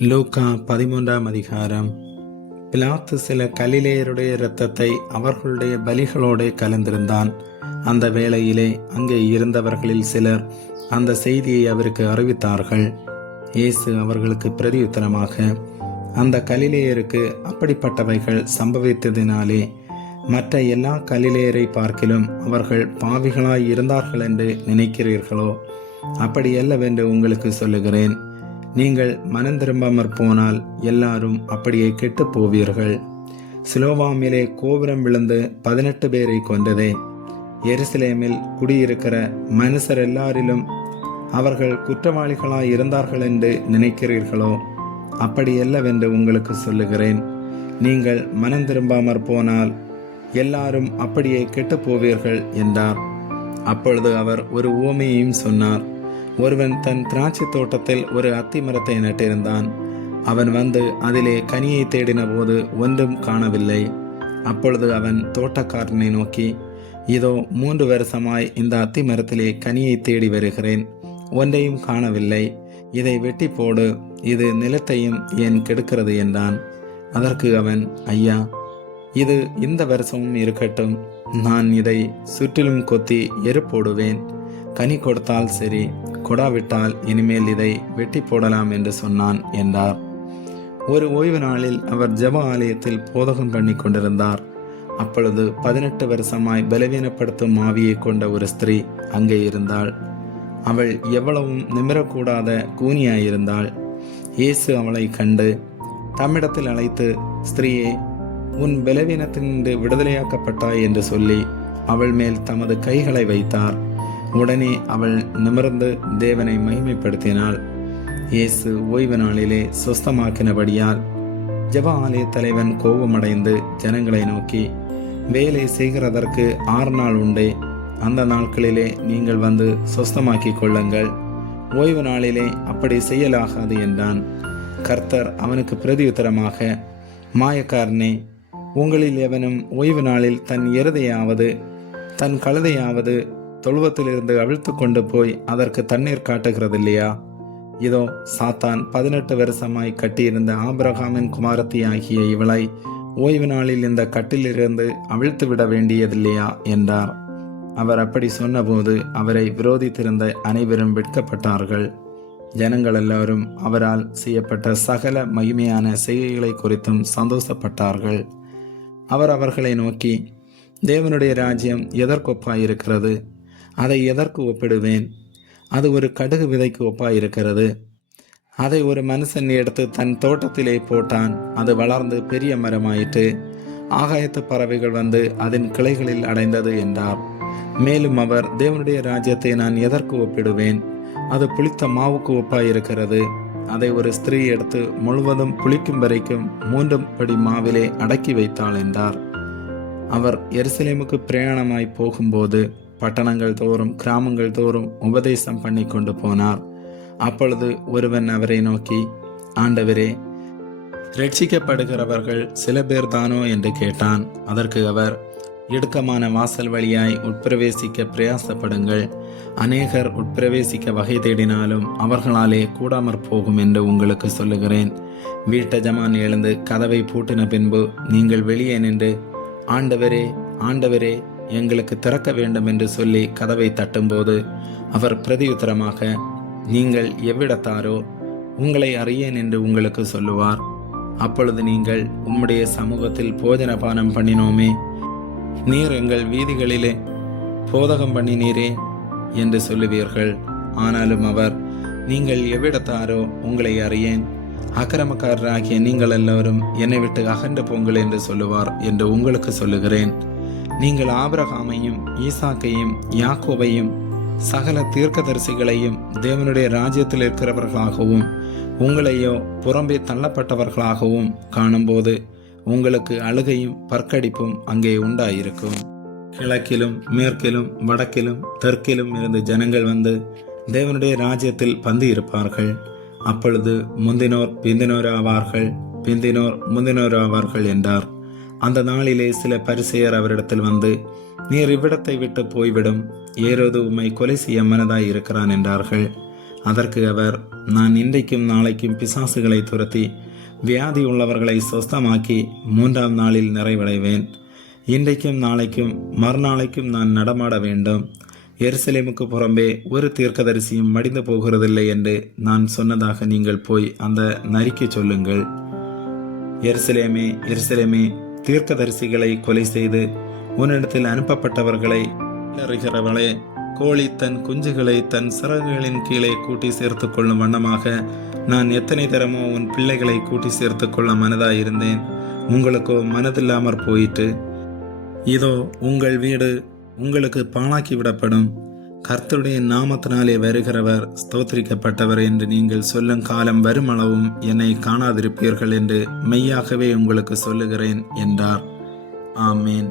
லூக்கா 13ஆம் அதிகாரம். பிலாத்து சில கலிலேயருடைய இரத்தத்தை அவர்களுடைய பலிகளோடு கலந்திருந்தான். அந்த வேளையிலே அங்கே இருந்தவர்களில் சிலர் அந்த செய்தியை அவருக்கு அறிவித்தார்கள். இயேசு அவர்களுக்கு பிரதியுத்தரமாக, அந்த கலிலேயருக்கு அப்படிப்பட்டவைகள் சம்பவித்ததினாலே மற்ற எல்லா கலிலேயரை பார்க்கிலும் அவர்கள் பாவிகளாய் இருந்தார்கள் என்று நினைக்கிறீர்களோ? அப்படியல்லவென்று உங்களுக்கு சொல்லுகிறேன். நீங்கள் மனம் திரும்பாமற் போனால் எல்லாரும் அப்படியே கெட்டு போவீர்கள். சிலோவாமிலே கோபுரம் விழுந்து 18 பேரை கொண்டதே. எருசலேமில் குடியிருக்கிற மனுஷர் எல்லாரிலும் அவர்கள் குற்றவாளிகளாய் இருந்தார்கள் என்று நினைக்கிறீர்களோ? அப்படியல்லவென்று உங்களுக்கு சொல்லுகிறேன். நீங்கள் மனம் திரும்பாமற் போனால் எல்லாரும் அப்படியே கெட்டு போவீர்கள் என்றார். அப்பொழுது அவர் ஒரு உவமையையும் சொன்னார். ஒருவன் தன் திராட்சை தோட்டத்தில் ஒரு அத்தி மரத்தை நட்டிருந்தான். அவன் வந்து அதிலே கனியை தேடின போது ஒன்றும் காணவில்லை. அப்பொழுது அவன் தோட்டக்காரனை நோக்கி, இதோ 3 வருஷமாய் இந்த அத்தி மரத்திலே கனியை தேடி வருகிறேன், ஒன்றையும் காணவில்லை. இதை வெட்டி போடு, இது நிலத்தையும் ஏன் கெடுக்கிறது என்றான். அதற்கு அவன், ஐயா, இது இந்த வருஷமும் இருக்கட்டும். நான் இதை சுற்றிலும் கொத்தி எரு போடுவேன். கனி கொடுத்தால் சரி, கொடாவிட்டால் இனிமேல் இதை வெட்டி போடலாம் என்று சொன்னான் என்றார். ஒரு ஓய்வு நாளில் அவர் ஜெப ஆலயத்தில் போதகம் பண்ணி கொண்டிருந்தார். அப்பொழுது 18 வருஷமாய் பலவீனப்படுத்தும் ஆவியை கொண்ட ஒரு ஸ்திரீ அங்கே இருந்தாள். அவள் எவ்வளவும் நிமிரக்கூடாத கூனியாயிருந்தாள். இயேசு அவளை கண்டு தம்மிடத்தில் அழைத்து, ஸ்திரீயே, உன் பலவீனத்தினின்று விடுதலையாக்கப்பட்டாய் என்று சொல்லி அவள் மேல் தமது கைகளை வைத்தார். உடனே அவள் நிமிர்ந்து தேவனை மகிமைப்படுத்தினாள். இயேசு ஓய்வு நாளிலே சொஸ்தமாக்கினபடியால் ஜெப ஆலய தலைவன் கோபமடைந்து ஜனங்களை நோக்கி, வேலை செய்கிறதற்கு 6 நாள் உண்டே, அந்த நாட்களிலே நீங்கள் வந்து சொஸ்தமாக்கி கொள்ளுங்கள், ஓய்வு நாளிலே அப்படி செய்யலாகாது என்றான். கர்த்தர் அவனுக்கு பிரதியுத்தரமாக, மாயக்காரனே, உங்களில் எவனும் ஓய்வு நாளில் தன் எருதையாவது தன் கழுதையாவது தொழுவத்திலிருந்து அவிழ்த்து கொண்டு போய் அதற்கு தண்ணீர் காட்டுகிறது இல்லையா? இதோ சாத்தான் 18 வருஷமாய் கட்டியிருந்த ஆபிரகாமின் குமாரத்தி ஆகிய இவளை ஓய்வு நாளில் இந்த கட்டிலிருந்து அவிழ்த்து விட வேண்டியதில்லையா என்றார். அவர் அப்படி சொன்னபோது அவரை விரோதித்திருந்த அனைவரும் வெட்கப்பட்டார்கள். ஜனங்கள் எல்லாரும் அவரால் செய்யப்பட்ட சகல மகிமையான செய்கைகளை குறித்தும் சந்தோஷப்பட்டார்கள். அவர் அவர்களை நோக்கி, தேவனுடைய ராஜ்யம் எதற்கொப்பாயிருக்கிறது? அதை எதற்கு ஒப்பிடுவேன்? அது ஒரு கடுகு விதைக்கு ஒப்பாயிருக்கிறது. அதை ஒரு மனுஷன் எடுத்து தன் தோட்டத்திலே போட்டான். அது வளர்ந்து பெரிய மரமாயிற்று. ஆகாயத்து பறவைகள் வந்து அதன் கிளைகளில் அடைந்தது என்றார். மேலும் அவர், தேவனுடைய ராஜ்யத்தை நான் எதற்கு ஒப்பிடுவேன்? அது புளித்த மாவுக்கு ஒப்பாயிருக்கிறது. அதை ஒரு ஸ்திரீ எடுத்து முழுவதும் புளிக்கும் வரைக்கும் 3 படி மாவிலே அடக்கி வைத்தாள் என்றார். அவர் எருசலேமுக்கு பிரயாணமாய் போகும்போது பட்டணங்கள் தோறும் கிராமங்கள் தோறும் உபதேசம் பண்ணி கொண்டு போனார். அப்பொழுது ஒருவன் அவரை நோக்கி, ஆண்டவரே, ரட்சிக்கப்படுகிறவர்கள் சில பேர் தானோ என்று கேட்டான். அதற்கு அவர், இடுக்கமான வாசல் வழியாய் உட்பிரவேசிக்க பிரயாசப்படுங்கள். அநேகர் உட்பிரவேசிக்க வகை தேடினாலும் அவர்களாலே கூடாமற் போகும் என்று உங்களுக்கு சொல்லுகிறேன். வீட்டு ஜமான் எழுந்து கதவை பூட்டின பின்பு நீங்கள் வெளியே நின்று, ஆண்டவரே, ஆண்டவரே, எங்களுக்கு திறக்க வேண்டும் என்று சொல்லி கதவை தட்டும்போது அவர் பிரதியுத்தரமாக, நீங்கள் எவ்விடத்தாரோ, உங்களை அறியேன் என்று உங்களுக்கு சொல்லுவார். அப்பொழுது நீங்கள், உம்முடைய சமூகத்தில் போஜனபானம் பண்ணினோமே, நீர் எங்கள் வீதிகளிலே போதகம் பண்ணினீரே என்று சொல்லுவீர்கள். ஆனாலும் அவர், நீங்கள் எவ்விடத்தாரோ, உங்களை அறியேன், அக்கிரமக்காரராகிய நீங்கள் எல்லோரும் என்னை விட்டு அகன்று போங்கள் என்று சொல்லுவார் என்று உங்களுக்கு சொல்லுகிறேன். நீங்கள் ஆபிரகாமையும் ஈசாக்கையும் யாக்கோபையும் சகல தீர்க்கதரிசிகளையும் தேவனுடைய ராஜ்யத்தில் இருக்கிறவர்களாகவும் உங்களையோ புறம்பே தள்ளப்பட்டவர்களாகவும் காணும்போது உங்களுக்கு அழுகையும் பற்கடிப்பும் அங்கே உண்டாயிருக்கும். கிழக்கிலும் மேற்கிலும் வடக்கிலும் தெற்கிலும் இருந்து ஜனங்கள் வந்து தேவனுடைய ராஜ்யத்தில் பந்தி இருப்பார்கள். அப்பொழுது முந்தினோர் பிந்தினோர் ஆவார்கள், பிந்தினோர் முந்தினோர் ஆவார்கள் என்றார். அந்த நாளிலே சில பரிசேயர் அவரிடத்தில் வந்து, நீர் இவ்விடத்தை விட்டு போய்விடும், ஏரோது உம்மை கொலை செய்ய மனதாய் இருக்கிறான் என்றார்கள். அதற்கு அவர், நான் இன்றைக்கும் நாளைக்கும் பிசாசுகளை துரத்தி வியாதி உள்ளவர்களை சொஸ்தமாக்கி 3ஆம் நாளில் நிறைவடைவேன். இன்றைக்கும் நாளைக்கும் மறுநாளைக்கும் நான் நடமாட வேண்டும். எருசலேமுக்கு புறம்பே ஒரு தீர்க்கதரிசியும் மடிந்து போகிறதில்லை என்று நான் சொன்னதாக நீங்கள் போய் அந்த நரிக்கு சொல்லுங்கள். எருசலேமே, எருசலேமே, தீர்க்கதரிசிகளை கொலை செய்து உன்னிடத்தில் அனுப்பப்பட்டவர்களை அறிகிறவளே, கோழி தன் குஞ்சுகளை தன் சிறகுகளின் கீழே கூட்டி சேர்த்து கொள்ளும் வண்ணமாக நான் எத்தனை தரமோ உன் பிள்ளைகளை கூட்டி சேர்த்து கொள்ள மனதாயிருந்தேன். உங்களுக்கோ மனதில்லாமற் போயிற்று. இதோ உங்கள் வீடு உங்களுக்கு பாழாக்கி விடப்படும். கர்த்தருடைய நாமத்தினாலே வருகிறவர் ஸ்தோத்திரிக்கப்பட்டவர் என்று நீங்கள் சொல்லும் காலம் வருமளவும் என்னை காணாதிருப்பீர்கள் என்று மெய்யாகவே உங்களுக்கு சொல்லுகிறேன் என்றார். ஆமேன்.